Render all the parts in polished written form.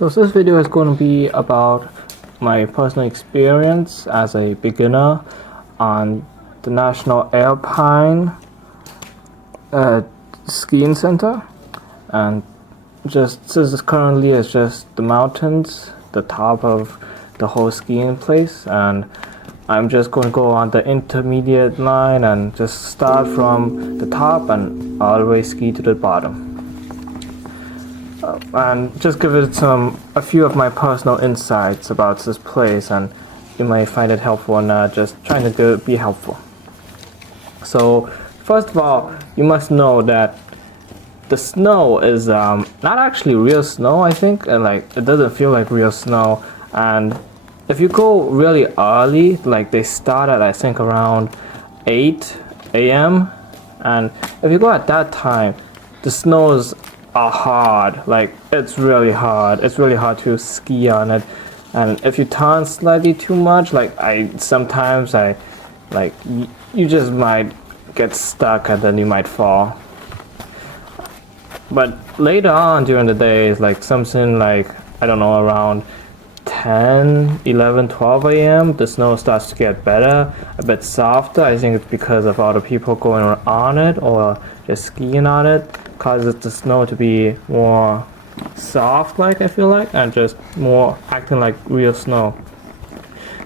So this video is going to be about my personal experience as a beginner on the National Alpine skiing center, and just this is currently is just the mountains, the top of the whole skiing place, and I'm just going to go on the intermediate line and just start from the top and all the way ski to the bottom. And just give it a few of my personal insights about this place, and you might find it helpful or not, just trying to be helpful. So first of all, you must know that the snow is not actually real snow, I think, and like it doesn't feel like real snow. And if you go really early, like they start at I think around 8 a.m. and if you go at that time, the snows are hard. Like it's really hard. It's really hard to ski on it, and if you turn slightly too much, like sometimes you just might get stuck and then you might fall. But later on during the day, it's like something like, I don't know, around 10, 11, 12 a.m. the snow starts to get better, a bit softer. I think it's because of all the people going on it or just skiing on it, causes the snow to be more soft, like I feel like, and just more acting like real snow.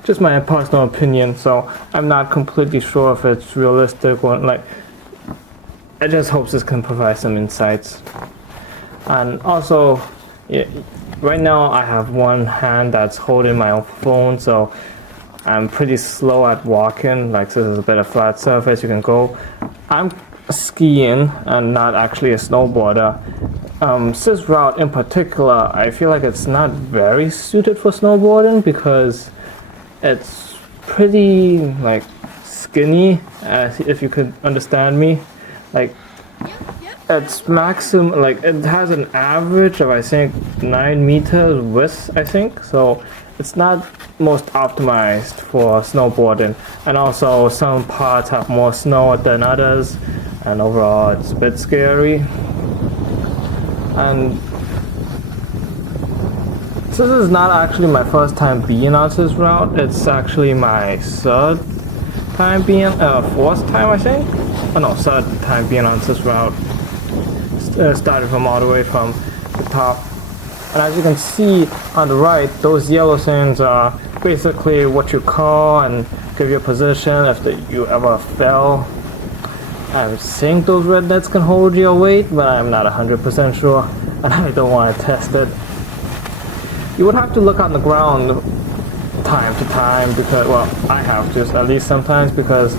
Just my personal opinion, so I'm not completely sure if it's realistic or like. I just hope this can provide some insights. And also, yeah, right now I have one hand that's holding my own phone, so I'm pretty slow at walking. Like this is a bit of flat surface you can go. I'm skiing and not actually a snowboarder. This route in particular, I feel like it's not very suited for snowboarding because it's pretty like skinny, if you could understand me. Like it's maximum, like it has an average of I think 9 meters width, I think, so it's not most optimized for snowboarding. And also some parts have more snow than others, and overall it's a bit scary. And this is not actually my first time being on this route. It's actually my third time being, fourth time I think. Oh no, third time being on this route. Started from all the way from the top. And as you can see on the right, those yellow things are basically what you call and give you a position if you ever fell. I think those red nets can hold your weight, but I'm not 100% sure, and I don't want to test it. You would have to look on the ground time to time because, well, I have to at least sometimes, because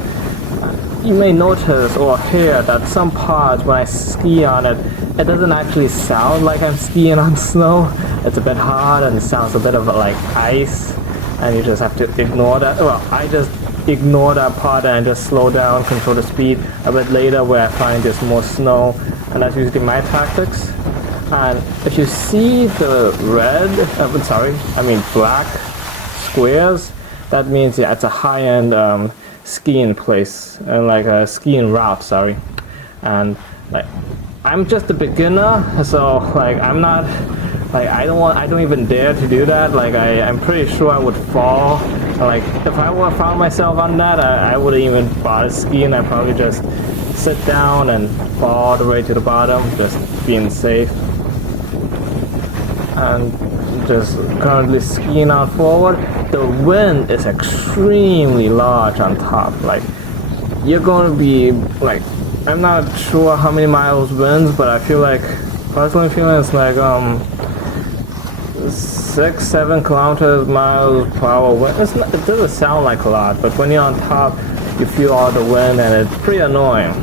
you may notice or hear that some parts when I ski on it, it doesn't actually sound like I'm skiing on snow. It's a bit hard and it sounds a bit of like ice, and you just have to ignore that. Well, I just ignore that part and just slow down, control the speed a bit later where I find there's more snow, and that's usually my tactics. And if you see the black squares, that means it's a high-end skiing place, and like a skiing route, sorry. And like I'm just a beginner, so like I'm not like I don't even dare to do that. Like I'm pretty sure I would fall. Like if I would have found myself on that, I wouldn't even bother skiing. I'd probably just sit down and fall all the way to the bottom, just being safe. And just currently skiing out forward. The wind is extremely large on top. Like you're going to be like, I'm not sure how many miles winds, but I feel like, personally feeling it's like 6-7 kilometers miles per hour wind. It doesn't sound like a lot, but when you're on top, you feel all the wind, and it's pretty annoying.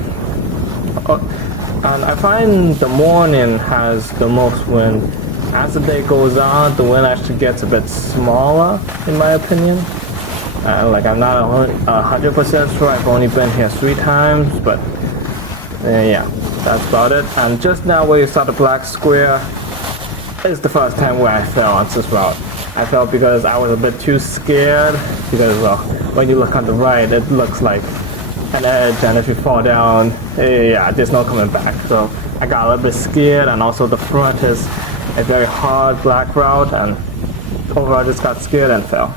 And I find the morning has the most wind. As the day goes on, the wind actually gets a bit smaller, in my opinion. Like I'm not 100% sure. I've only been here 3 times, but yeah, that's about it. And just now, where you saw the black square, is the first time where I fell on this route. I fell because I was a bit too scared. Because well, when you look on the right, it looks like an edge, and if you fall down, yeah, there's no coming back. So I got a little bit scared, and also the front is a very hard black route, and overall I just got scared and fell.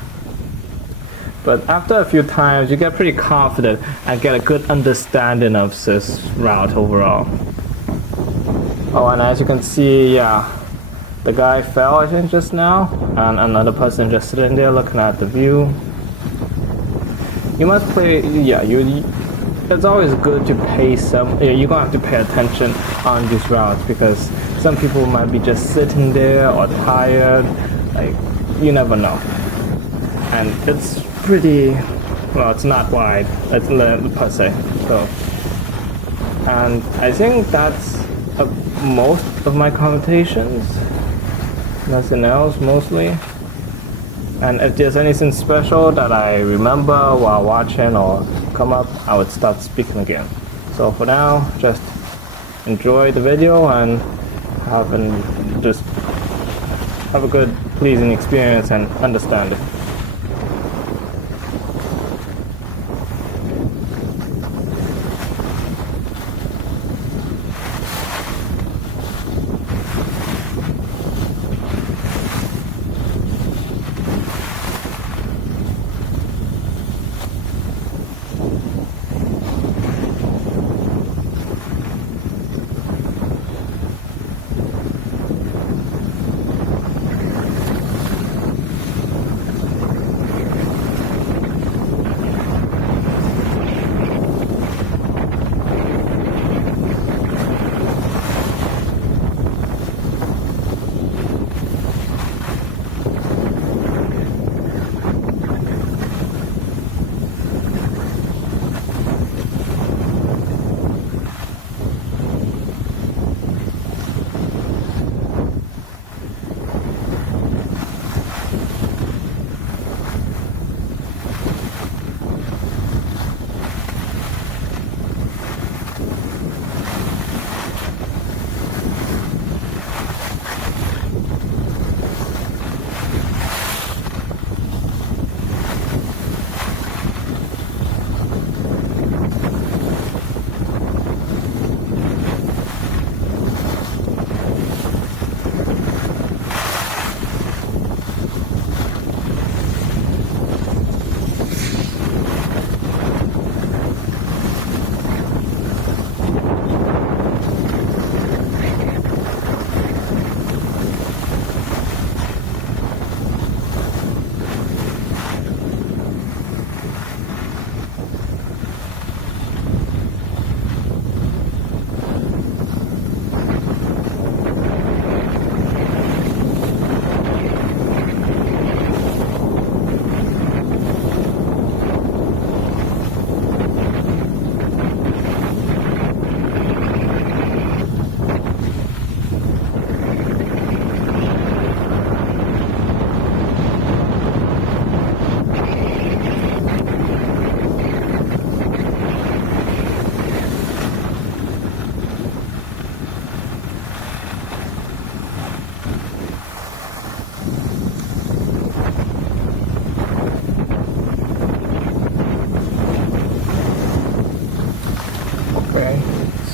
But after a few times, you get pretty confident and get a good understanding of this route overall. Oh, and as you can see, yeah, the guy fell, I think, just now, and another person just sitting there looking at the view. You must play, yeah, it's always good to pay you're gonna have to pay attention on these routes, because some people might be just sitting there or tired, like, you never know. And it's pretty, well, it's not wide, it's per se, so. And I think that's most of my commentations, nothing else mostly. And if there's anything special that I remember while watching or come up, I would start speaking again. So for now, just enjoy the video and have a good, pleasing experience and understanding.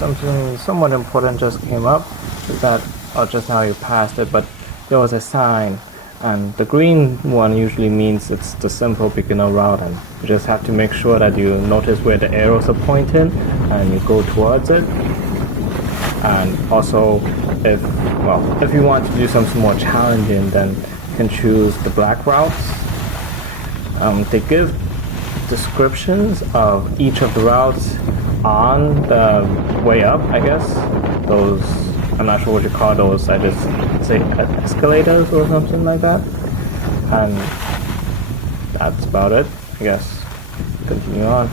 Something somewhat important just came up, that, or just now you passed it, but there was a sign, and the green one usually means it's the simple beginner route, and you just have to make sure that you notice where the arrows are pointing and you go towards it. And also, if you want to do something more challenging, then you can choose the black routes. They give descriptions of each of the routes on the way up, I guess. Those, I'm not sure what you call those, I just say escalators or something like that. And that's about it, I guess. Continue on.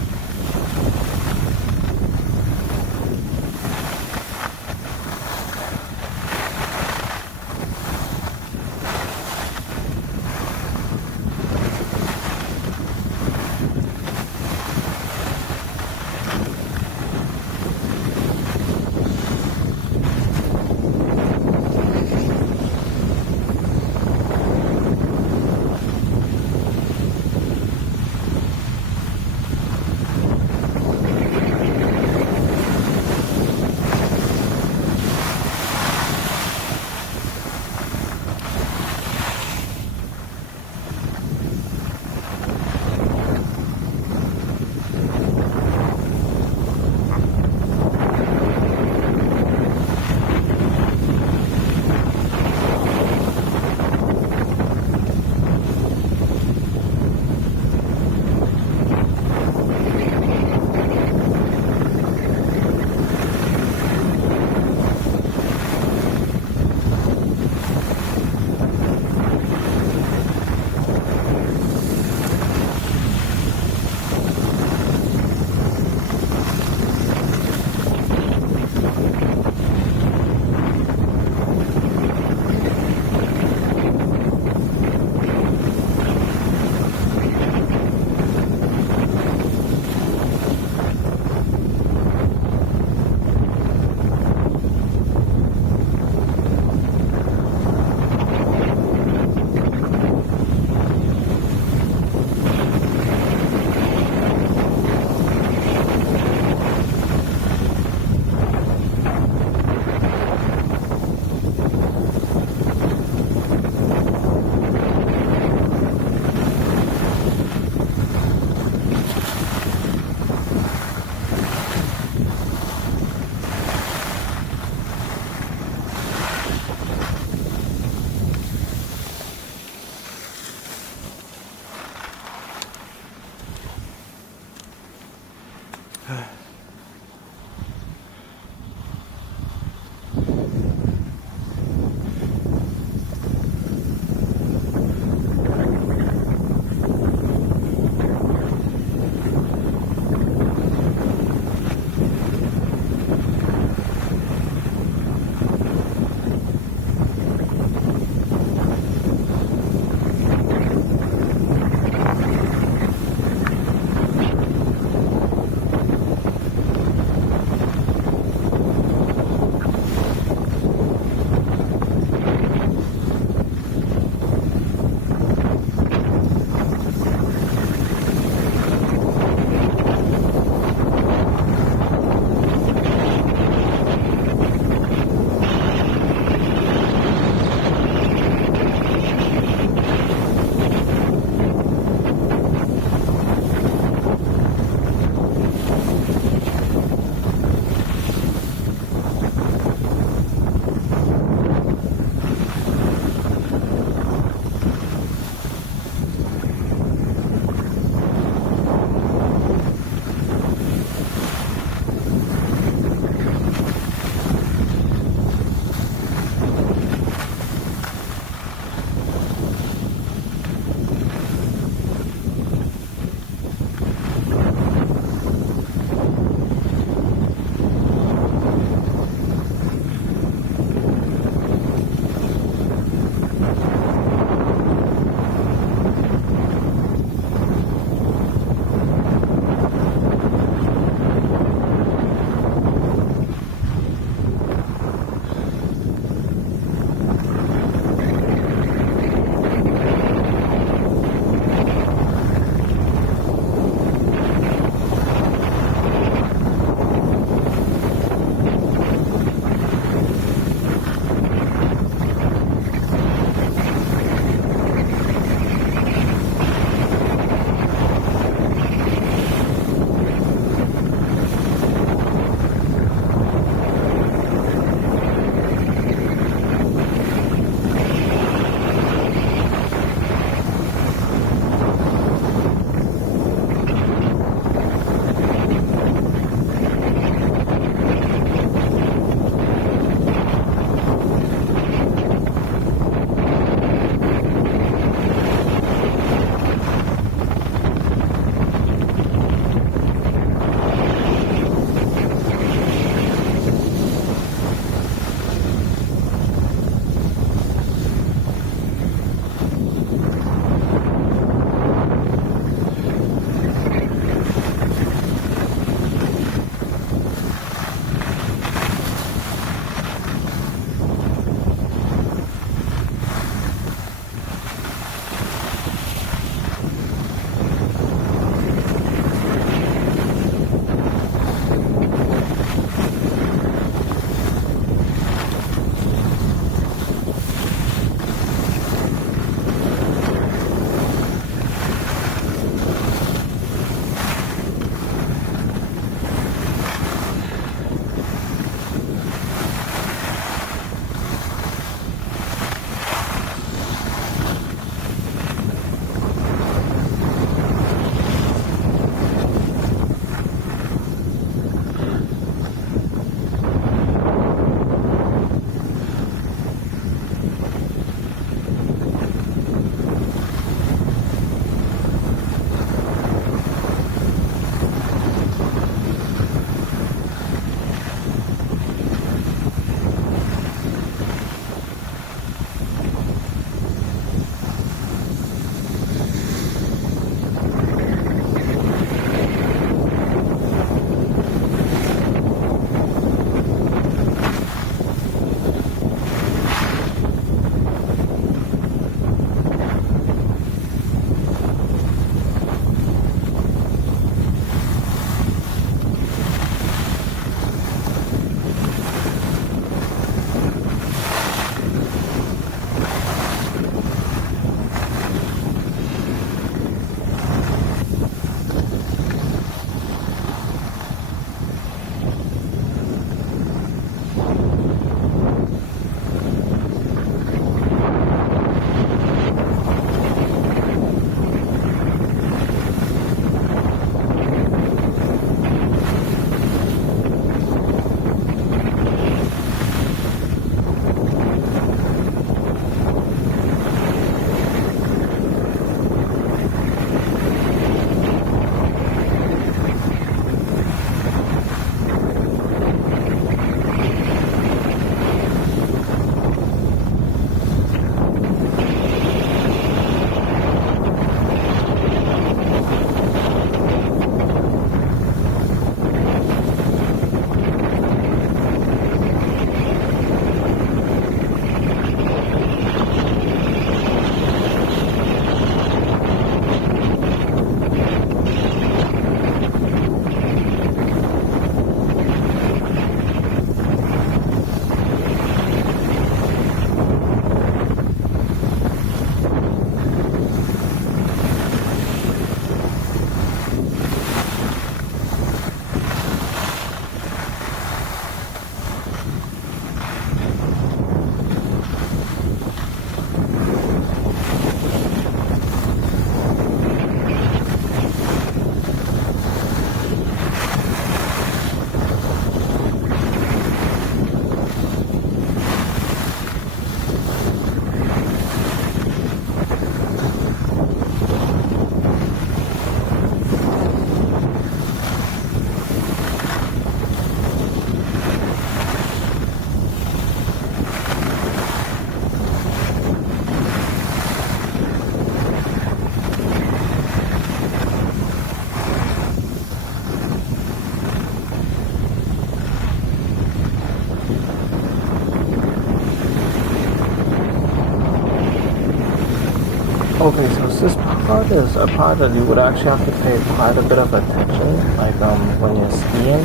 Okay, so this part is a part that you would actually have to pay quite a bit of attention, like when you're skiing.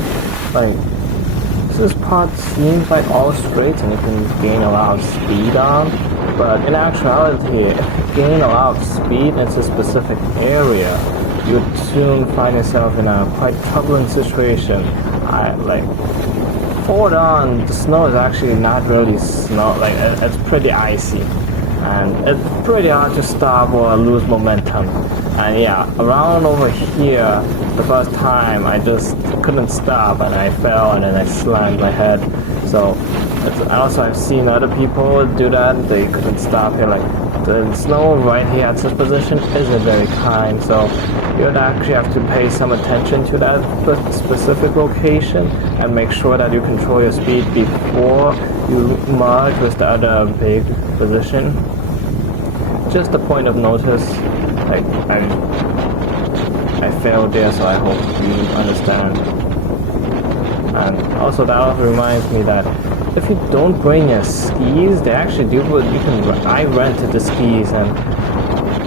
Like this part seems like all straight and you can gain a lot of speed on, but in actuality, if you gain a lot of speed in a specific area, you'd soon find yourself in a quite troubling situation. Forward on, the snow is actually not really snow, like it's pretty icy. And it's pretty hard to stop or lose momentum. And yeah, around over here, the first time I just couldn't stop and I fell and then I slammed my head. So also I've seen other people do that, they couldn't stop here. Like the snow right here at this position isn't very kind, so you would actually have to pay some attention to that specific location and make sure that you control your speed before you merge with the other big position. Just a point of notice, like I failed there, so I hope you understand. And also that also reminds me that if you don't bring your skis, they actually do. I rented the skis and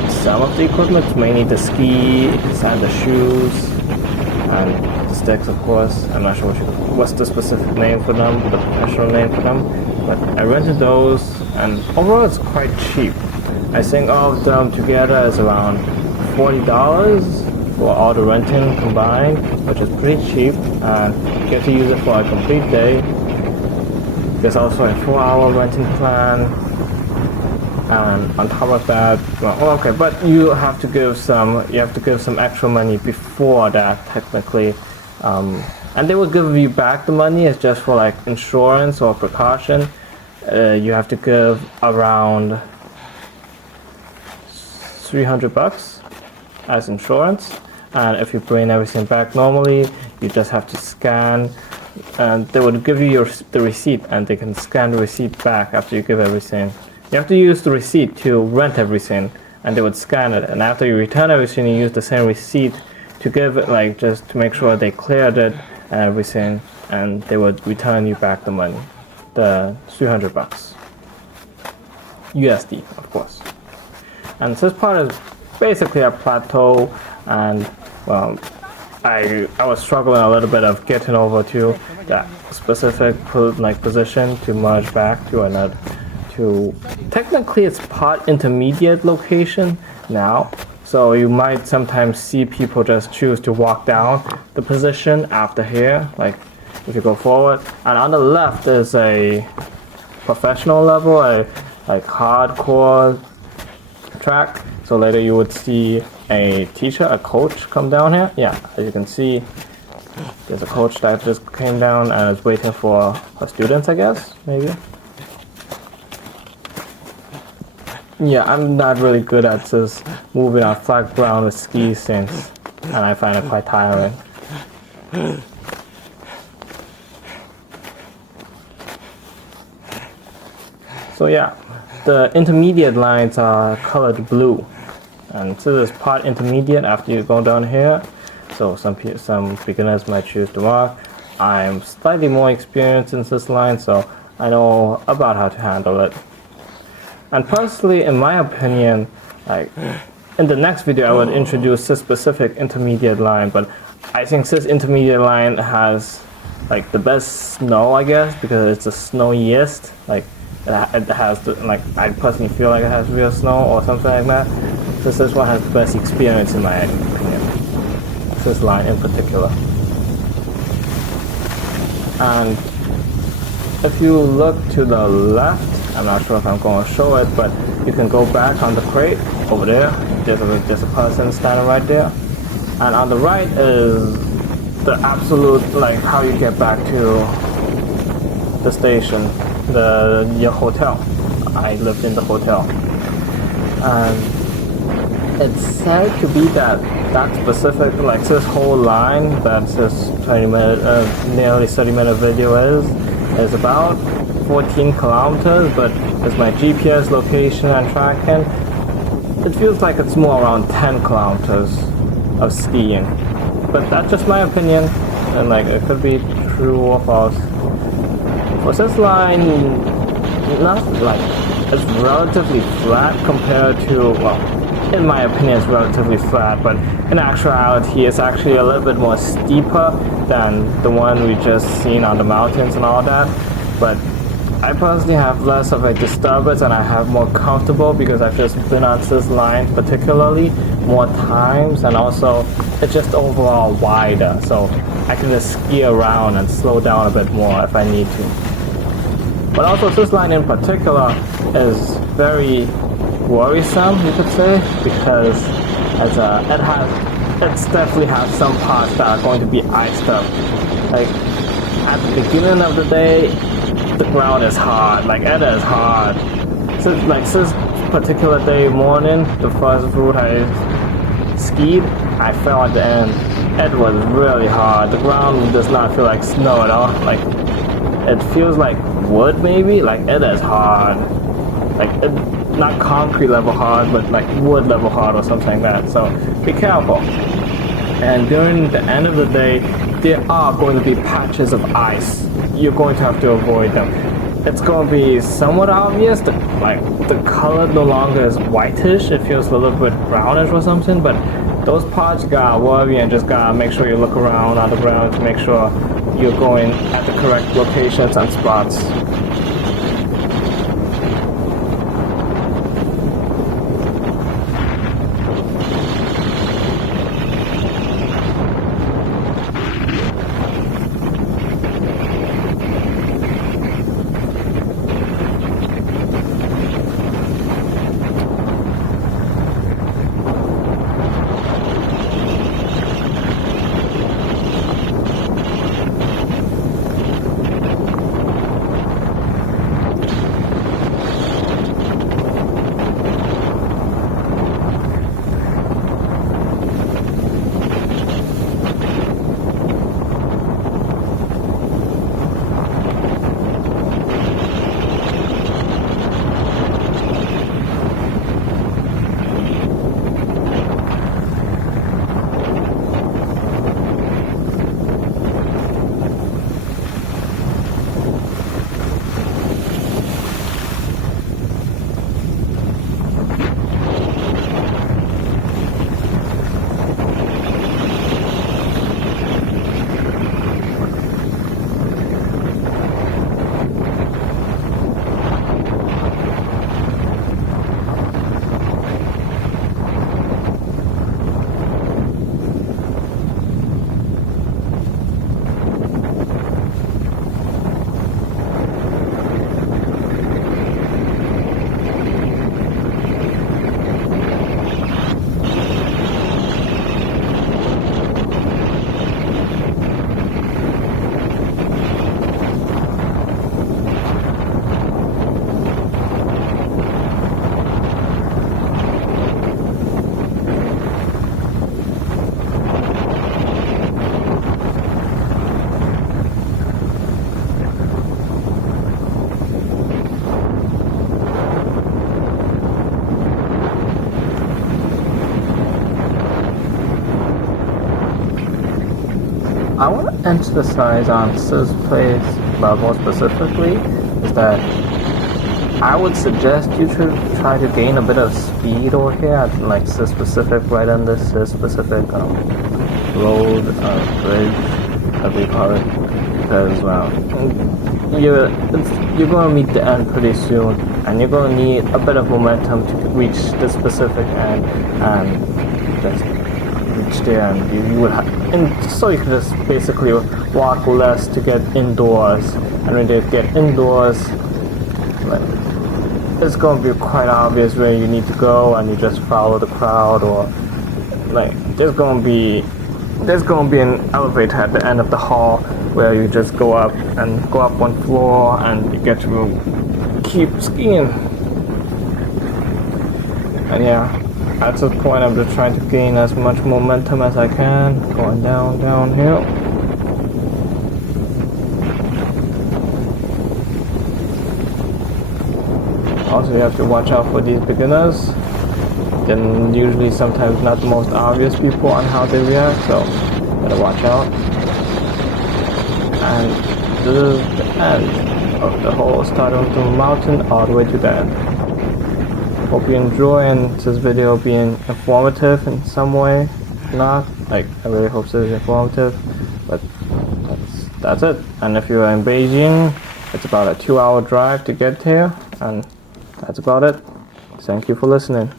some of the equipment, mainly the skis and the shoes and the sticks, of course. I'm not sure what's the specific name for them, the professional name for them, but I rented those, and overall it's quite cheap. I think all of them together is around $40 for all the renting combined, which is pretty cheap, and you get to use it for a complete day. There's also a 4-hour renting plan, and on top of that, but you have to give some extra money before that technically, and they will give you back the money. It's just for like insurance or precaution. You have to give around $300 as insurance, and if you bring everything back normally, you just have to scan, and they would give you the receipt, and they can scan the receipt back after you give everything. You have to use the receipt to rent everything, and they would scan it, and after you return everything, you use the same receipt to give it, like just to make sure they cleared it and everything, and they would return you back the money, the $300 USD, of course. And this part is basically a plateau, and well, I was struggling a little bit of getting over to that specific position to merge back to another. Technically it's part intermediate location now, so you might sometimes see people just choose to walk down the position after here, like if you go forward, and on the left is a professional level, a like hardcore track. So later you would see a teacher, a coach come down here. Yeah, as you can see, there's a coach that just came down and is waiting for students, I guess, maybe. Yeah, I'm not really good at just moving on flat ground with ski things, and I find it quite tiring. So yeah, the intermediate lines are colored blue, and this is part intermediate after you go down here. So some beginners might choose to mark. I'm slightly more experienced in this line, so I know about how to handle it. And personally, in my opinion, like in the next video, I would introduce this specific intermediate line, but I think this intermediate line has like the best snow, I guess, because it's the snowiest. Like it has I personally feel like it has real snow or something like that. So this one has the best experience in my opinion. This line in particular. And if you look to the left, I'm not sure if I'm going to show it, but you can go back on the crate over there. There's a person standing right there, and on the right is the absolute how you get back to the station, your hotel. I lived in the hotel, and it's said to be that specific this whole line that this 20-minute, nearly 30-minute video is about 14 kilometers, but with my GPS location and tracking, it feels like it's more around 10 kilometers of skiing. But that's just my opinion, and it could be true or false. For this line, it's relatively flat compared to, in my opinion, it's relatively flat, but in actuality, it's actually a little bit more steeper than the one we just seen on the mountains and all that. But I personally have less of a disturbance and I have more comfortable because I've just been on this line particularly more times, and also it's just overall wider, so I can just ski around and slow down a bit more if I need to. But also this line in particular is very worrisome, you could say, because it's definitely has some parts that are going to be iced up. Like at the beginning of the day, the ground is hard, like it is hard. So like this particular day morning, the first route I skied, I fell at the end. It was really hard. The ground does not feel like snow at all. Like it feels like wood maybe. Like it is hard. Like it, not concrete level hard, but like wood level hard or something like that. So be careful. And during the end of the day, there are going to be patches of ice. You're going to have to avoid them. It's going to be somewhat obvious that like the color no longer is whitish. It feels a little bit brownish or something, but those parts you gotta worry and just gotta make sure you look around on the ground to make sure you're going at the correct locations and spots. I want to emphasize on this place, but more specifically, is that I would suggest you should try to gain a bit of speed over here at like this specific, right on this specific road, bridge, whatever you call it, because you're going to meet the end pretty soon, and you're going to need a bit of momentum to reach the specific end, and just reach there, and you would have, and so you can just basically walk less to get indoors, and when you get indoors, like, it's going to be quite obvious where you need to go, and you just follow the crowd, or like there's going to be an elevator at the end of the hall where you just go up one floor, and you get to keep skiing. And yeah, at this point I'm just trying to gain as much momentum as I can, going downhill. Also, you have to watch out for these beginners. They're usually sometimes not the most obvious people on how they react, so gotta watch out. And this is the end of the whole start of the mountain all the way to the end. Hope you enjoy and this video being informative in some way. If not, like, I really hope this is informative. But that's it. And if you're in Beijing, it's about a 2-hour drive to get there, and that's about it. Thank you for listening.